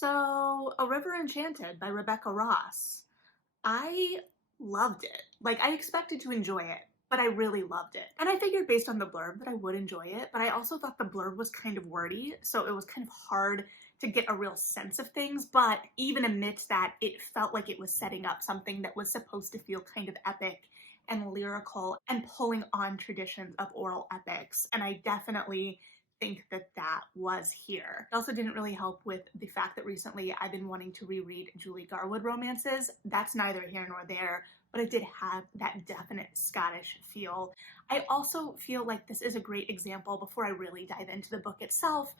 So, A River Enchanted by Rebecca Ross. I loved it. Like, I expected to enjoy it, but I really loved it. And I figured based on the blurb that I would enjoy it, but I also thought the blurb was kind of wordy, so it was kind of hard to get a real sense of things. But even amidst that, it felt like it was setting up something that was supposed to feel kind of epic and lyrical and pulling on traditions of oral epics. And I definitely think that that was here. It also didn't really help with the fact that recently I've been wanting to reread Julie Garwood romances. That's neither here nor there, but it did have that definite Scottish feel. I also feel like this is a great example, before I really dive into the book itself,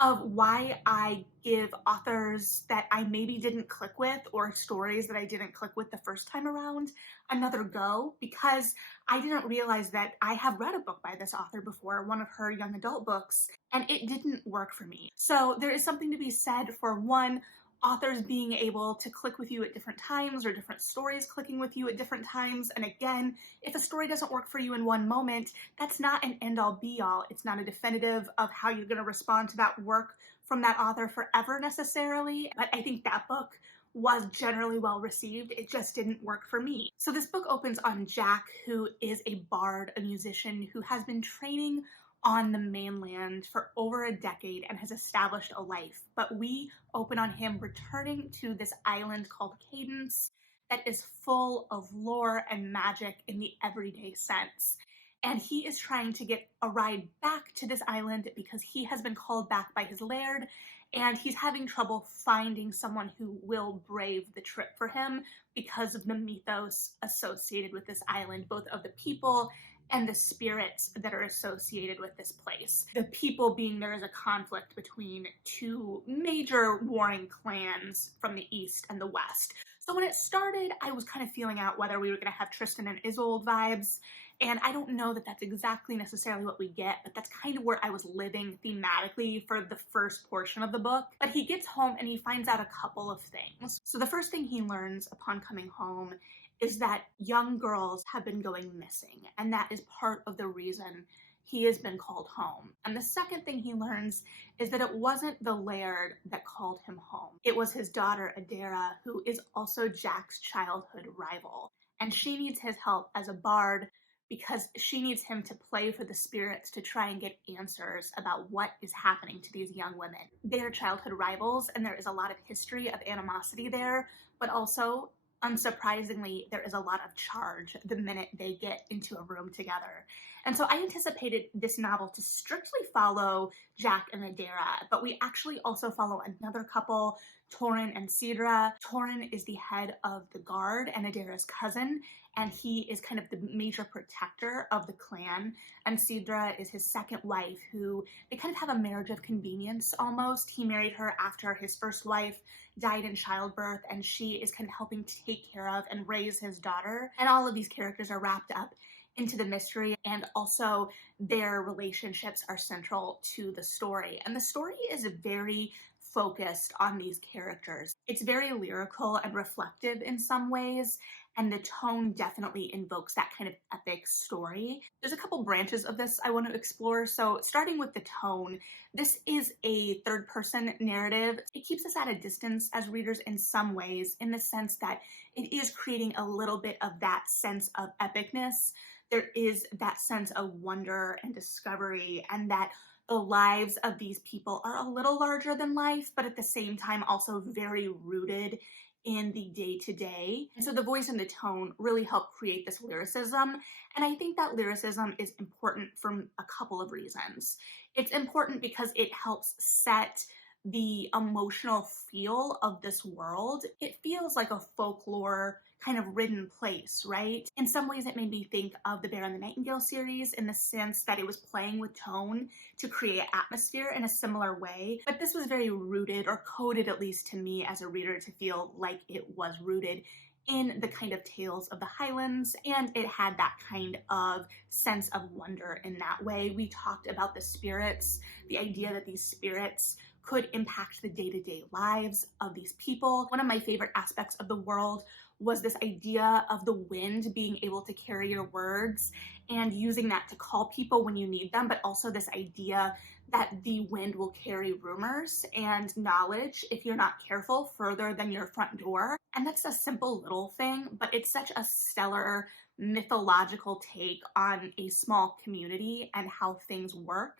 of why I give authors that I maybe didn't click with, or stories that I didn't click with the first time around, another go, because I didn't realize that I have read a book by this author before, one of her young adult books, and it didn't work for me. So there is something to be said for, one, authors being able to click with you at different times, or different stories clicking with you at different times. And again, if a story doesn't work for you in one moment, that's not an end-all be-all. It's not a definitive of how you're going to respond to that work from that author forever necessarily. But I think that book was generally well received. It just didn't work for me. So this book opens on Jack, who is a bard, a musician who has been training on the mainland for over a decade and has established a life. But we open on him returning to this island called Cadence that is full of lore and magic in the everyday sense. And he is trying to get a ride back to this island because he has been called back by his laird, and he's having trouble finding someone who will brave the trip for him because of the mythos associated with this island, both of the people and the spirits that are associated with this place. The people being there is a conflict between two major warring clans from the east and the west. So when it started, I was kind of feeling out whether we were going to have Tristan and Isolde vibes, and I don't know that that's exactly necessarily what we get, but that's kind of where I was living thematically for the first portion of the book. But he gets home and he finds out a couple of things. So the first thing he learns upon coming home is that young girls have been going missing, and that is part of the reason he has been called home. And the second thing he learns is that it wasn't the laird that called him home. It was his daughter, Adara, who is also Jack's childhood rival. And she needs his help as a bard because she needs him to play for the spirits to try and get answers about what is happening to these young women. They are childhood rivals, and there is a lot of history of animosity there, but also, unsurprisingly, there is a lot of charge the minute they get into a room together. And so I anticipated this novel to strictly follow Jack and Adara, but we actually also follow another couple, Torin and Sidra. Torin is the head of the guard and Adara's cousin, and he is kind of the major protector of the clan. And Sidra is his second wife, who they kind of have a marriage of convenience almost. He married her after his first wife died in childbirth, and she is kind of helping to take care of and raise his daughter. And all of these characters are wrapped up into the mystery, and also their relationships are central to the story. And the story is very focused on these characters. It's very lyrical and reflective in some ways, and the tone definitely invokes that kind of epic story. There's a couple branches of this I want to explore. So starting with the tone, this is a third-person narrative. It keeps us at a distance as readers in some ways, in the sense that it is creating a little bit of that sense of epicness. There is that sense of wonder and discovery, and that the lives of these people are a little larger than life, but at the same time also very rooted in the day-to-day. And so the voice and the tone really help create this lyricism. And I think that lyricism is important for a couple of reasons. It's important because it helps set the emotional feel of this world. It feels like a folklore kind of ridden place, right? In some ways it made me think of the Bear and the Nightingale series, in the sense that it was playing with tone to create atmosphere in a similar way. But this was very rooted, or coded at least to me as a reader, to feel like it was rooted in the kind of tales of the Highlands, and it had that kind of sense of wonder in that way. We talked about the spirits, the idea that these spirits could impact the day-to-day lives of these people. One of my favorite aspects of the world was this idea of the wind being able to carry your words and using that to call people when you need them, but also this idea that the wind will carry rumors and knowledge, if you're not careful, further than your front door. And that's a simple little thing, but it's such a stellar mythological take on a small community and how things work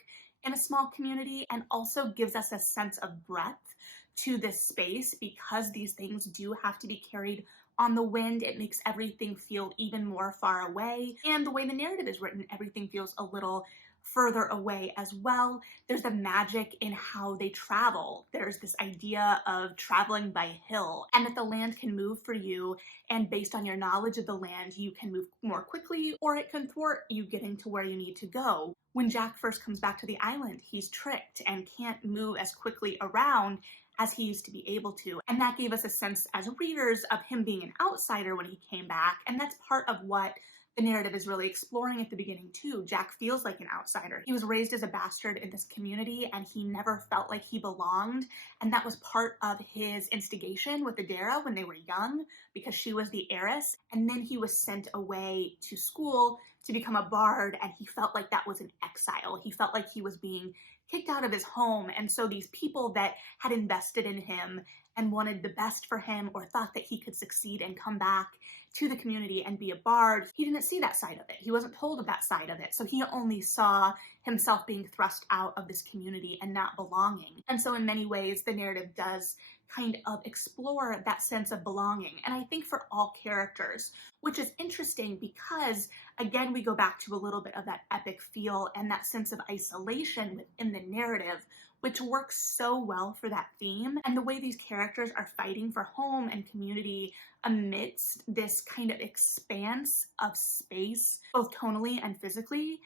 in a small community, and also gives us a sense of breadth to this space because these things do have to be carried on the wind. It makes everything feel even more far away. And the way the narrative is written, everything feels a little further away as well. There's the magic in how they travel. There's this idea of traveling by hill, and that the land can move for you, and based on your knowledge of the land, you can move more quickly, or it can thwart you getting to where you need to go. When Jack first comes back to the island, he's tricked and can't move as quickly around as he used to be able to. And that gave us a sense as readers of him being an outsider when he came back. And that's part of what the narrative is really exploring at the beginning too. Jack feels like an outsider. He was raised as a bastard in this community and he never felt like he belonged. And that was part of his instigation with Adara when they were young, because she was the heiress. And then he was sent away to school to become a bard, and he felt like that was an exile. He felt like he was being kicked out of his home. And so these people that had invested in him and wanted the best for him, or thought that he could succeed and come back to the community and be a bard, he didn't see that side of it. He wasn't told of that side of it. So he only saw himself being thrust out of this community and not belonging. And so in many ways, the narrative does kind of explore that sense of belonging. And I think for all characters, which is interesting because, again, we go back to a little bit of that epic feel and that sense of isolation within the narrative, which works so well for that theme. And the way these characters are fighting for home and community amidst this kind of expanse of space, both tonally and physically.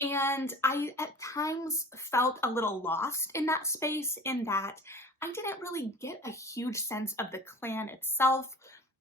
And I, at times, felt a little lost in that space, in that I didn't really get a huge sense of the clan itself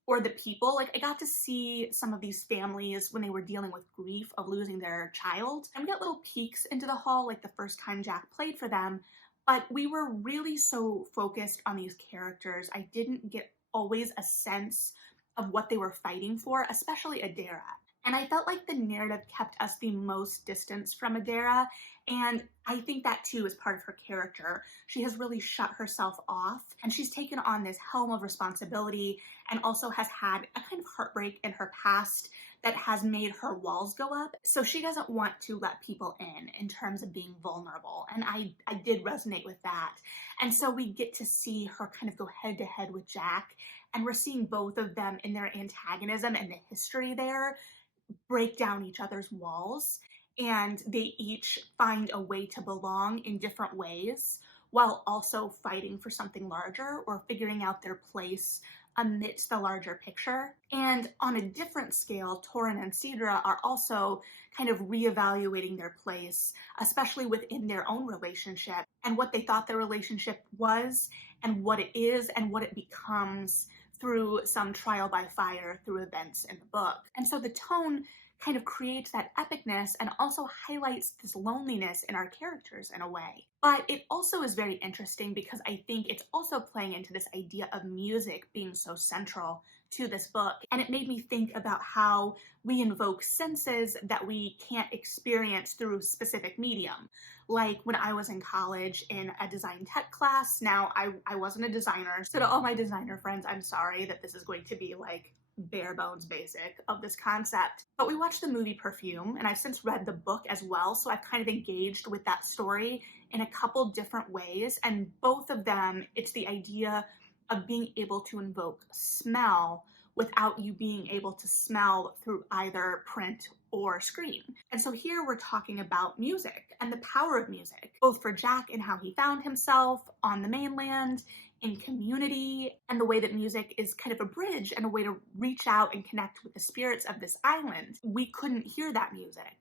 or the people. Like, I got to see some of these families when they were dealing with grief of losing their child. And we got little peeks into the hall, like the first time Jack played for them, but we were really so focused on these characters. I didn't get always a sense of what they were fighting for, especially Adara. And I felt like the narrative kept us the most distance from Adara, and I think that too is part of her character. She has really shut herself off, and she's taken on this helm of responsibility, and also has had a kind of heartbreak in her past that has made her walls go up. So she doesn't want to let people in terms of being vulnerable, and I did resonate with that. And so we get to see her kind of go head to head with Jack, and we're seeing both of them in their antagonism and the history there break down each other's walls, and they each find a way to belong in different ways while also fighting for something larger or figuring out their place amidst the larger picture. And on a different scale, Torin and Cedra are also kind of reevaluating their place, especially within their own relationship and what they thought their relationship was and what it is and what it becomes through some trial by fire through events in the book. And so the tone kind of creates that epicness and also highlights this loneliness in our characters in a way. But it also is very interesting because I think it's also playing into this idea of music being so central to this book. And it made me think about how we invoke senses that we can't experience through a specific medium. Like when I was in college in a design tech class. Now, I wasn't a designer, so to all my designer friends, I'm sorry that this is going to be like bare bones basic of this concept. But we watched the movie Perfume, and I've since read the book as well, so I've kind of engaged with that story in a couple different ways. And both of them, it's the idea of being able to invoke smell without you being able to smell through either print or screen. And so here we're talking about music and the power of music, both for Jack and how he found himself on the mainland, in community, and the way that music is kind of a bridge and a way to reach out and connect with the spirits of this island. We couldn't hear that music,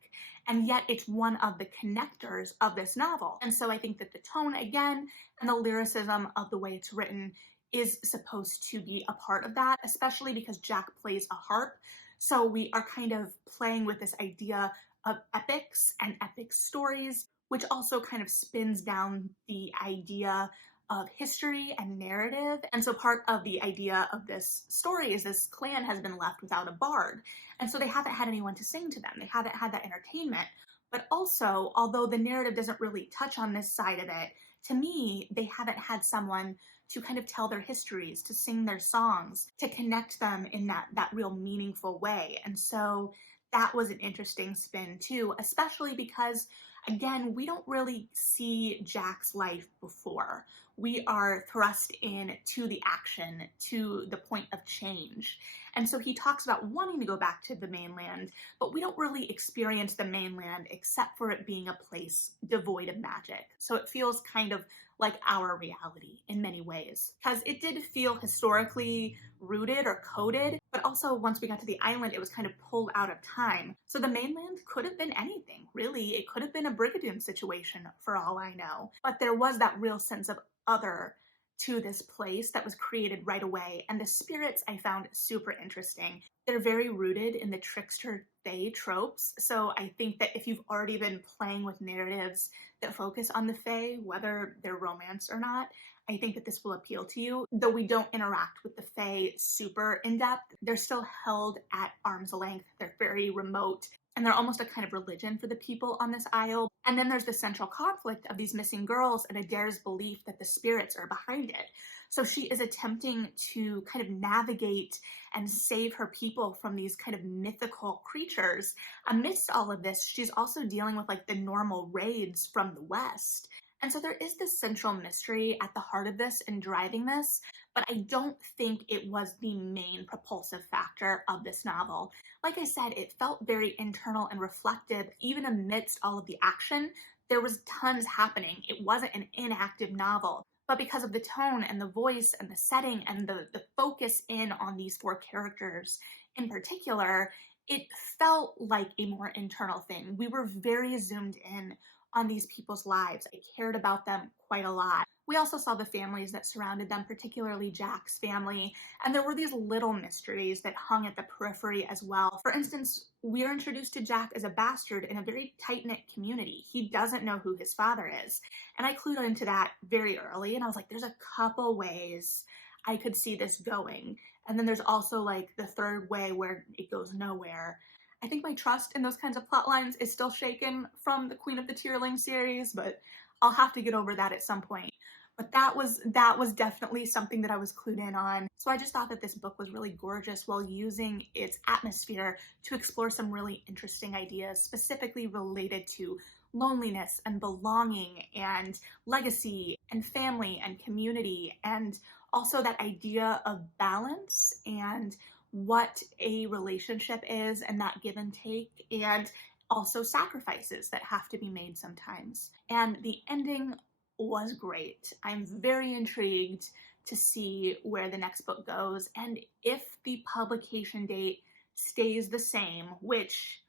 and yet it's one of the connectors of this novel. And so I think that the tone, again, and the lyricism of the way it's written is supposed to be a part of that, especially because Jack plays a harp. So we are kind of playing with this idea of epics and epic stories, which also kind of spins down the idea of history and narrative. And so part of the idea of this story is this clan has been left without a bard. And so they haven't had anyone to sing to them. They haven't had that entertainment. But also, although the narrative doesn't really touch on this side of it, to me, they haven't had someone to kind of tell their histories, to sing their songs, to connect them in that real meaningful way. And so that was an interesting spin too, especially because, again, we don't really see Jack's life before. We are thrust in to the action, to the point of change. And so he talks about wanting to go back to the mainland, but we don't really experience the mainland except for it being a place devoid of magic. So it feels kind of like our reality in many ways, because it did feel historically rooted or coded, but also once we got to the island, it was kind of pulled out of time. So the mainland could have been anything, really. It could have been a Brigadoon situation for all I know. But there was that real sense of other to this place that was created right away. And the spirits I found super interesting. They're very rooted in the trickster fae tropes. So I think that if you've already been playing with narratives that focus on the fae, whether they're romance or not, I think that this will appeal to you. Though we don't interact with the fae super in depth, they're still held at arm's length. They're very remote. And they're almost a kind of religion for the people on this isle. And then there's the central conflict of these missing girls and Adair's belief that the spirits are behind it. So she is attempting to kind of navigate and save her people from these kind of mythical creatures. Amidst all of this, she's also dealing with like the normal raids from the West. And so there is this central mystery at the heart of this and driving this, but I don't think it was the main propulsive factor of this novel. Like I said, it felt very internal and reflective. Even amidst all of the action, there was tons happening. It wasn't an inactive novel. But because of the tone and the voice and the setting and the focus in on these four characters in particular, it felt like a more internal thing. We were very zoomed in on these people's lives. I cared about them quite a lot. We also saw the families that surrounded them, particularly Jack's family, and there were these little mysteries that hung at the periphery as well. For instance, we are introduced to Jack as a bastard in a very tight-knit community. He doesn't know who his father is, and I clued into that very early, and I was like, there's a couple ways I could see this going. And then there's also like the third way where it goes nowhere. I think my trust in those kinds of plot lines is still shaken from the Queen of the Tearling series, but I'll have to get over that at some point. But that was definitely something that I was clued in on. So I just thought that this book was really gorgeous while using its atmosphere to explore some really interesting ideas, specifically related to loneliness and belonging and legacy and family and community, and also that idea of balance and what a relationship is and that give and take, and also sacrifices that have to be made sometimes. And the ending was great. I'm very intrigued to see where the next book goes, and if the publication date stays the same, which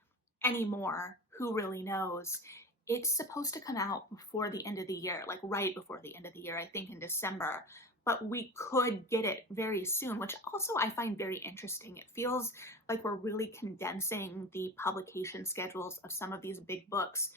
anymore, who really knows? It's supposed to come out before the end of the year, like right before the end of the year, I think in December. But we could get it very soon, which also I find very interesting. It feels like we're really condensing the publication schedules of some of these big books,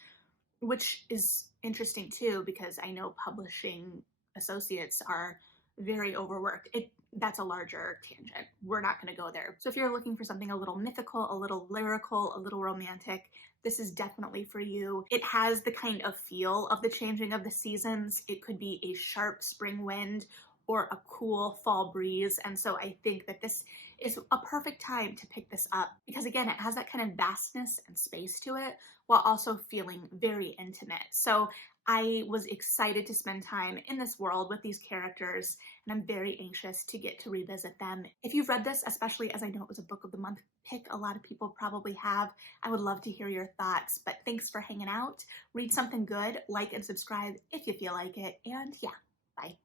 which is interesting too, because I know publishing associates are very overworked. That's a larger tangent. We're not going to go there. So if you're looking for something a little mythical, a little lyrical, a little romantic, this is definitely for you. It has the kind of feel of the changing of the seasons. It could be a sharp spring wind or a cool fall breeze. And so I think that this is a perfect time to pick this up, because again, it has that kind of vastness and space to it while also feeling very intimate. So I was excited to spend time in this world with these characters, and I'm very anxious to get to revisit them. If you've read this, especially as I know it was a book of the month pick, a lot of people probably have, I would love to hear your thoughts. But thanks for hanging out. Read something good, like and subscribe if you feel like it, and yeah, bye.